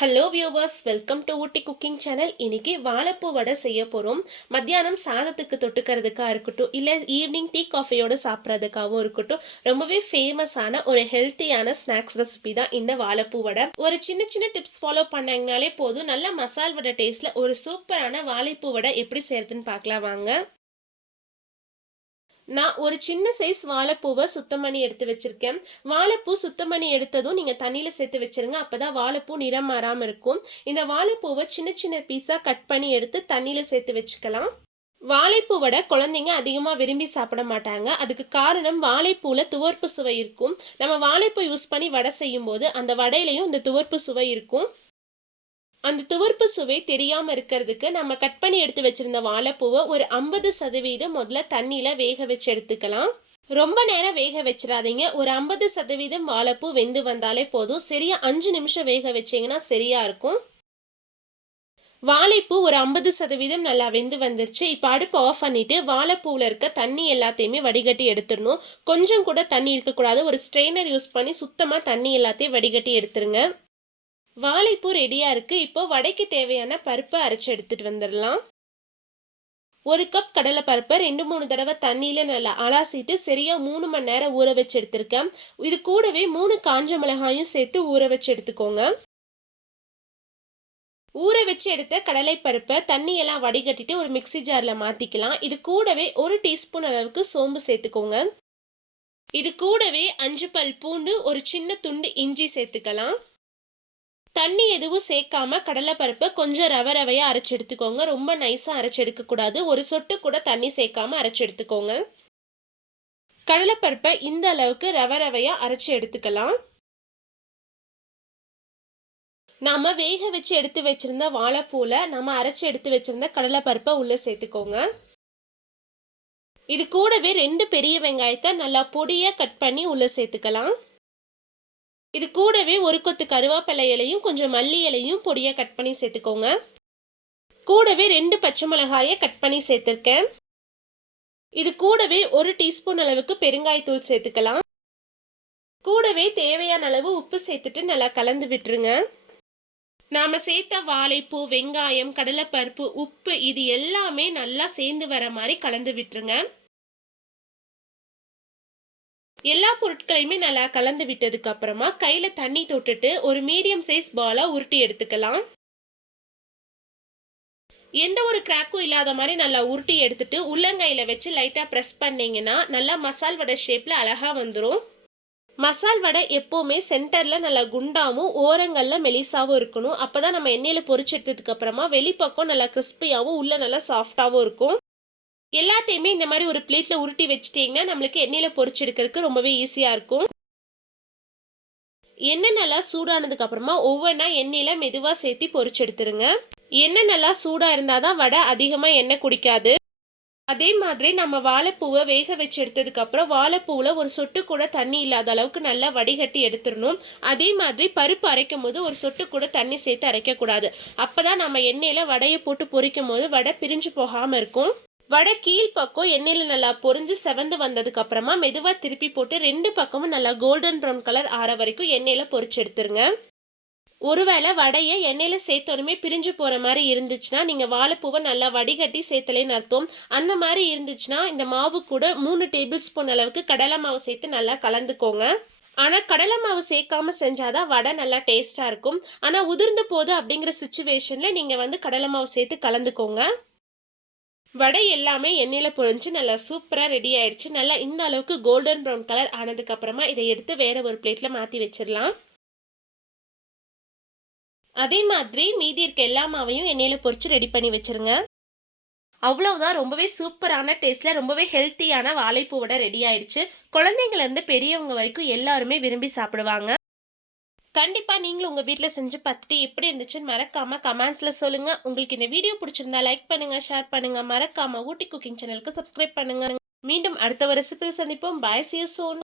Hello viewers, welcome to Ooty cooking channel. இன்னைக்கு வாழைப்பூ வடை செய்ய போகிறோம். மத்தியானம் சாதத்துக்கு தொட்டுக்கிறதுக்காக இருக்கட்டும், இல்லை ஈவினிங் டீ காஃபியோடு சாப்பிட்றதுக்காகவும் இருக்கட்டும், ரொம்பவே ஃபேமஸான ஒரு ஹெல்த்தியான ஸ்நாக்ஸ் ரெசிபி தான் இந்த வாழைப்பூ வடை. ஒரு சின்ன சின்ன டிப்ஸ் ஃபாலோ பண்ணாங்கனாலே போதும், நல்ல மசால் வடை டேஸ்ட்டில் ஒரு சூப்பரான வாழைப்பூ வடை எப்படி செய்யறதுன்னு பார்க்கலாம் வாங்க. நான் ஒரு சின்ன சைஸ் வாழைப்பூவை சுத்தம் பண்ணி எடுத்து வச்சிருக்கேன். வாழைப்பூ சுத்தம் பண்ணி எடுத்ததும் நீங்க தண்ணியில சேர்த்து வச்சிருங்க. அப்பதான் வாழைப்பூ நிறம் மாறாம இருக்கும். இந்த வாழைப்பூவை சின்ன சின்ன பீஸா கட் பண்ணி எடுத்து தண்ணியில சேர்த்து வச்சுக்கலாம். வாழைப்பூ வடை குழந்தைங்க அதிகமா விரும்பி சாப்பிட மாட்டாங்க. அதுக்கு காரணம் வாழைப்பூல துவர்ப்பு சுவை இருக்கும். நம்ம வாழைப்பூ யூஸ் பண்ணி வடை செய்யும் போது அந்த வடையிலையும் இந்த துவர்ப்பு சுவை இருக்கும். அந்த துவர்ப்பு சுவை தெரியாம இருக்கிறதுக்கு நம்ம கட் பண்ணி எடுத்து வச்சிருந்த வாழைப்பூவை ஒரு 50% முதல்ல தண்ணியில வேக வச்சு எடுத்துக்கலாம். ரொம்ப நேரம் வேக வச்சிடாதீங்க. ஒரு 50% வாழைப்பூ வெந்து வந்தாலே போதும். சரியா 5 நிமிஷம் வேக வச்சீங்கன்னா சரியா இருக்கும். வாழைப்பூ ஒரு 50% நல்லா வெந்து வந்துருச்சு. இப்போ அடுப்பு ஆஃப் பண்ணிட்டு வாழைப்பூவில் இருக்க தண்ணி எல்லாத்தையுமே வடிகட்டி எடுத்துடணும். கொஞ்சம் கூட தண்ணி இருக்கக்கூடாது. ஒரு ஸ்ட்ரெயினர் யூஸ் பண்ணி சுத்தமாக தண்ணி எல்லாத்தையும் வடிகட்டி எடுத்துருங்க. வாழைப்பூ ரெடியா இருக்கு. இப்போ வடைக்கு தேவையான பருப்பை அரைச்சு எடுத்துட்டு வந்துடலாம். ஒரு கப் கடலை பருப்பை 2-3 தடவை தண்ணியில நல்லா அலாசிட்டு சரியா 3 மணி நேரம் ஊற வச்சு எடுத்திருக்கேன். இது கூடவே 3 காஞ்ச மிளகாயும் சேர்த்து ஊற வச்சு எடுத்துக்கோங்க. ஊற வச்சு எடுத்த கடலை பருப்பை தண்ணியெல்லாம் வடிகட்டிட்டு ஒரு மிக்சி ஜார்ல மாத்திக்கலாம். இது கூடவே 1 டீஸ்பூன் அளவுக்கு சோம்பு சேர்த்துக்கோங்க. இது கூடவே 5 பல் பூண்டு, ஒரு சின்ன துண்டு இஞ்சி சேர்த்துக்கலாம். தண்ணி எதுவும் சேர்க்காம கடலைப்பருப்பை கொஞ்சம் ரவையா அரைச்சி எடுத்துக்கோங்க. ரொம்ப நைஸா அரைச்சி எடுக்க கூடாது. ஒரு சொட்டு கூட தண்ணி சேர்க்காம அரைச்சி எடுத்துக்கோங்க. கடலைப்பருப்பை இந்த அளவுக்கு ரவையா அரைச்சி எடுத்துக்கலாம். நாம வேக வச்சு எடுத்து வச்சிருந்த வாழைப்பூல நம்ம அரைச்சி எடுத்து வச்சிருந்த கடலைப்பருப்பை உள்ள சேர்த்துக்கோங்க. இது கூடவே 2 பெரிய வெங்காயத்தை நல்லா பொடியா கட் பண்ணி உள்ள சேர்த்துக்கலாம். இது கூடவே ஒரு கொத்து கருவேப்பிலை இலையும் கொஞ்சம் மல்லி இலையும் பொடியாக கட் பண்ணி சேர்த்துக்கோங்க. கூடவே 2 பச்சை மிளகாயை கட் பண்ணி சேர்த்துருக்கேன். இது கூடவே 1 டீஸ்பூன் அளவுக்கு பெருங்காயத்தூள் சேர்த்துக்கலாம். கூடவே தேவையான அளவு உப்பு சேர்த்துட்டு நல்லா கலந்து விட்டுருங்க. நாம சேர்த்த வாழைப்பூ, வெங்காயம், கடலைப்பருப்பு, உப்பு இது எல்லாமே நல்லா சேர்ந்து வர மாதிரி கலந்து விட்டுருங்க. எல்லா பொருட்களையுமே நல்லா கலந்து விட்டதுக்கு அப்புறமா கையில தண்ணி தொட்டுட்டு ஒரு மீடியம் சைஸ் பாலா உருட்டி எடுத்துக்கலாம். எந்த ஒரு கிராக்கும் இல்லாத மாதிரி நல்லா உருட்டி எடுத்துட்டு உள்ளங்கையில வச்சு லைட்டா பிரஸ் பண்ணீங்கன்னா நல்லா மசால் வடை ஷேப்ல அழகா வந்துடும். மசால் வடை எப்பவுமே சென்டர்ல நல்லா குண்டாவும் ஓரங்கள்ல மெலிசாவும் இருக்கணும். அப்பதான் நம்ம எண்ணெயில பொரிச்சு எடுத்ததுக்கு அப்புறமா வெளிப்பக்கம் நல்லா கிறிஸ்பியாவும் உள்ள நல்லா சாஃப்டாவும் இருக்கும். எல்லாத்தையுமே இந்த மாதிரி ஒரு பிளேட்ல உருட்டி வச்சிட்டீங்கன்னா நம்மளுக்கு எண்ணெயில பொரிச்சு எடுக்கிறதுக்கு ரொம்பவே ஈஸியா இருக்கும். எண்ணெய் நல்லா சூடானதுக்கு அப்புறமா ஒவ்வொன்றா எண்ணெயில மெதுவா சேர்த்து பொரிச்சு எடுத்துருங்க. எண்ணெய் நல்லா சூடா இருந்தாதான் வடை அதிகமா எண்ணெய் குடிக்காது. அதே மாதிரி நம்ம வாழைப்பூவை வேக வச்சு எடுத்ததுக்கு அப்புறம் வாழைப்பூவில் ஒரு சொட்டு கூட தண்ணி இல்லாத அளவுக்கு நல்லா வடிகட்டி எடுத்துடணும். அதே மாதிரி பருப்பு அரைக்கும் போது ஒரு சொட்டு கூட தண்ணி சேர்த்து அரைக்க கூடாது. அப்பதான் நம்ம எண்ணெயில வடையை போட்டு பொரிக்கும் போது வடை பிரிஞ்சு போகாம இருக்கும். வடை கீழ் பக்கம் எண்ணெயில நல்லா பொரிஞ்சு செவந்து வந்ததுக்கு அப்புறமா மெதுவா திருப்பி போட்டு 2 பக்கமும் நல்லா கோல்டன் ப்ரௌன் கலர் ஆற வரைக்கும் எண்ணெயில பொரிச்சு எடுத்துருங்க. ஒருவேளை வடையை எண்ணெயில சேர்த்தோனுமே பிரிஞ்சு போற மாதிரி இருந்துச்சுன்னா நீங்க வாழைப்பூவை நல்லா வடிகட்டி சேர்த்தலேன்னு அர்த்தம். அந்த மாதிரி இருந்துச்சுன்னா இந்த மாவு கூட 3 டேபிள் ஸ்பூன் அளவுக்கு கடலை மாவு சேர்த்து நல்லா கலந்துக்கோங்க. ஆனா கடலை மாவு சேர்க்காம செஞ்சாதான் வடை நல்லா டேஸ்டா இருக்கும். ஆனா உதிர்ந்து போகுது அப்படிங்கிற சுச்சுவேஷன்ல நீங்க கடலை மாவு சேர்த்து கலந்துக்கோங்க. வடை எல்லாமே எண்ணெயில பொரிஞ்சு நல்லா சூப்பரா ரெடி ஆயிடுச்சு. நல்லா இந்த அளவுக்கு கோல்டன் ப்ரௌன் கலர் ஆனதுக்கு அப்புறமா இதை எடுத்து வேற ஒரு பிளேட்ல மாத்தி வச்சிடலாம். அதே மாதிரி மீதி இருக்க எல்லா மாவையும் எண்ணெயில பொரிச்சு ரெடி பண்ணி வச்சிருங்க. அவ்வளவுதான், ரொம்பவே சூப்பரான டேஸ்ட்ல ரொம்பவே ஹெல்த்தியான வாழைப்பூ வடை ரெடி ஆயிடுச்சு. குழந்தைங்கள்ல இருந்து பெரியவங்க வரைக்கும் எல்லாருமே விரும்பி சாப்பிடுவாங்க. கண்டிப்பா நீங்களும் உங்க வீட்ல செஞ்சு பார்த்துட்டு எப்படி இருந்துச்சுன்னு மறக்காம கமெண்ட்ஸ்ல சொல்லுங்க. உங்களுக்கு இந்த வீடியோ பிடிச்சிருந்தா லைக் பண்ணுங்க, ஷேர் பண்ணுங்க. மறக்காம ஊட்டி குக்கிங் சேனலுக்கு சப்ஸ்கிரைப் பண்ணுங்க. மீண்டும் அடுத்த ஒரு ரெசிபியில் சந்திப்போம். பாய், see you soon.